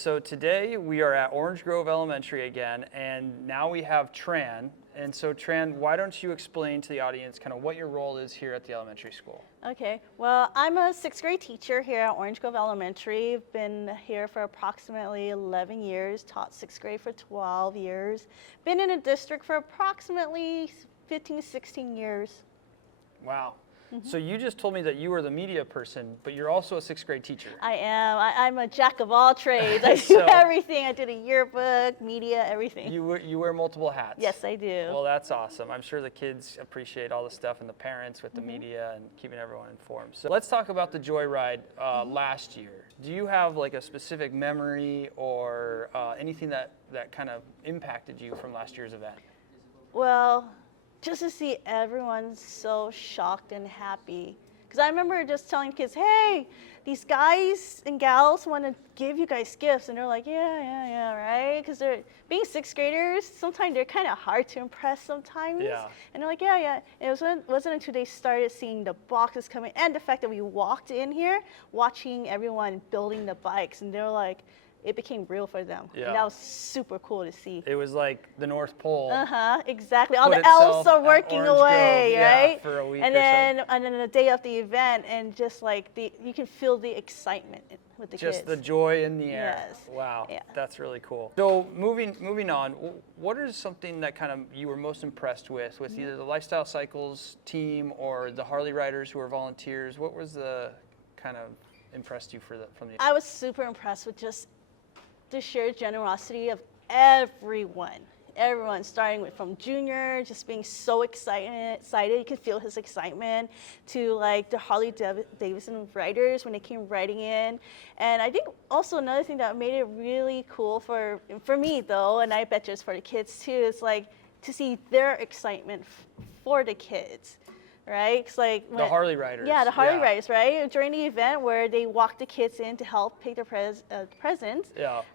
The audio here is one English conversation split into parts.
So today we are at Orange Grove Elementary again, and now we have Tran. And so Tran, why don't you explain to the audience kind of what your role is here at the elementary school? Okay, well, I'm a 6th grade teacher here at Orange Grove Elementary. I've been here for approximately 11 years, taught 6th grade for 12 years, been in a district for approximately 15 to 16 years. Wow. So you just told me that you were the media person, but you're also a 6th grade teacher. I am. I'm a jack of all trades. I do everything. I did a yearbook, media, everything. You wear multiple hats. Yes, I do. Well, that's awesome. I'm sure the kids appreciate all the stuff and the parents with the media and keeping everyone informed. So let's talk about the Joyride last year. Do you have like a specific memory or anything that kind of impacted you from last year's event? Well, just to see everyone so shocked and happy. Because I remember just telling kids, hey, these guys and gals want to give you guys gifts. And they're like, yeah, right? Because they're being 6th graders, sometimes they're kind of hard to impress sometimes. Yeah. And they're like, yeah. And it wasn't until they started seeing the boxes coming and the fact that we walked in here, watching everyone building the bikes. And they're like, it became real for them. Yeah. And that was super cool to see. It was like the North Pole. Exactly. All the elves are working away, right? Yeah, for a week and then the day of the event, and just like you can feel the excitement with the kids. Just the joy in the air. Yes. Wow. Yeah. That's really cool. So moving on, what is something that kind of you were most impressed with either the Lifestyle Cycles team or the Harley riders who are volunteers? What was the kind of impressed you from the? I was super impressed with just the sheer generosity of everyone, starting from Junior, just being so excited. You could feel his excitement, to like the Harley Davidson riders when they came riding in. And I think also another thing that made it really cool for me though, and I bet just for the kids too, is like to see their excitement for the kids. Right? It's like the Harley riders. Yeah, the Harley riders, right? During the event where they walk the kids in to help pick their presents,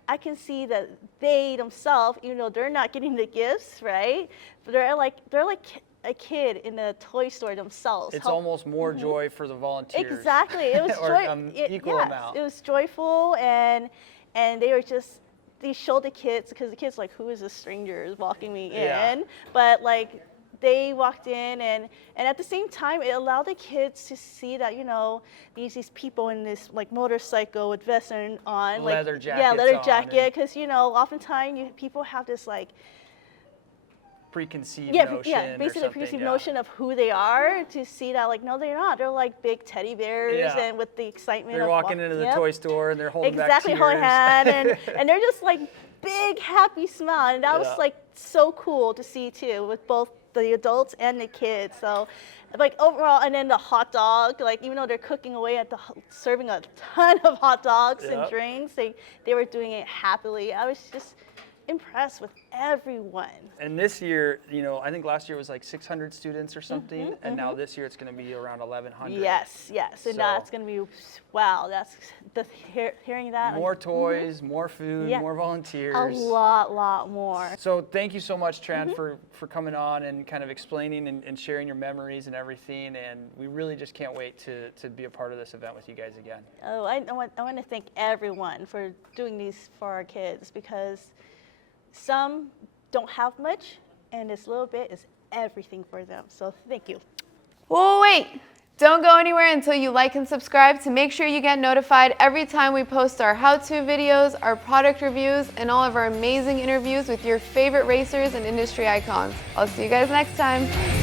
I can see that they themselves, even though they're not getting the gifts, right? But they're like a kid in a toy store themselves. It's almost more joy for the volunteers. Exactly. It was equal amount. It was joyful, and they showed the kids, because the kids like, who is this stranger walking me in? But like, they walked in, and at the same time, it allowed the kids to see that, you know, these people in this like motorcycle with vests on, like leather jacket. Yeah, leather jacket, because you know, oftentimes people have this like preconceived notion. Yeah, basically a preconceived notion of who they are, to see that like, no, they're not. They're like big teddy bears, and with the excitement. They're walking into the toy store and they're holding back tears. Holding hand, and they're just like big happy smile, and that was like so cool to see too, with both the adults and the kids. So like overall, and then the hot dog, like even though they're cooking away at serving a ton of hot dogs and drinks, they were doing it happily. I was just impressed with everyone. And this year, you know, I think last year was like 600 students or something, and now this year it's going to be around 1,100. Yes, and that's going to be, wow, that's hearing that. More toys, more food, more volunteers. A lot more. So thank you so much, Tran, for coming on and kind of explaining and sharing your memories and everything, and we really just can't wait to be a part of this event with you guys again. Oh, I want to thank everyone for doing these for our kids, because some don't have much, and this little bit is everything for them. So thank you. Whoa, wait! Don't go anywhere until you like and subscribe to make sure you get notified every time we post our how-to videos, our product reviews, and all of our amazing interviews with your favorite racers and industry icons. I'll see you guys next time.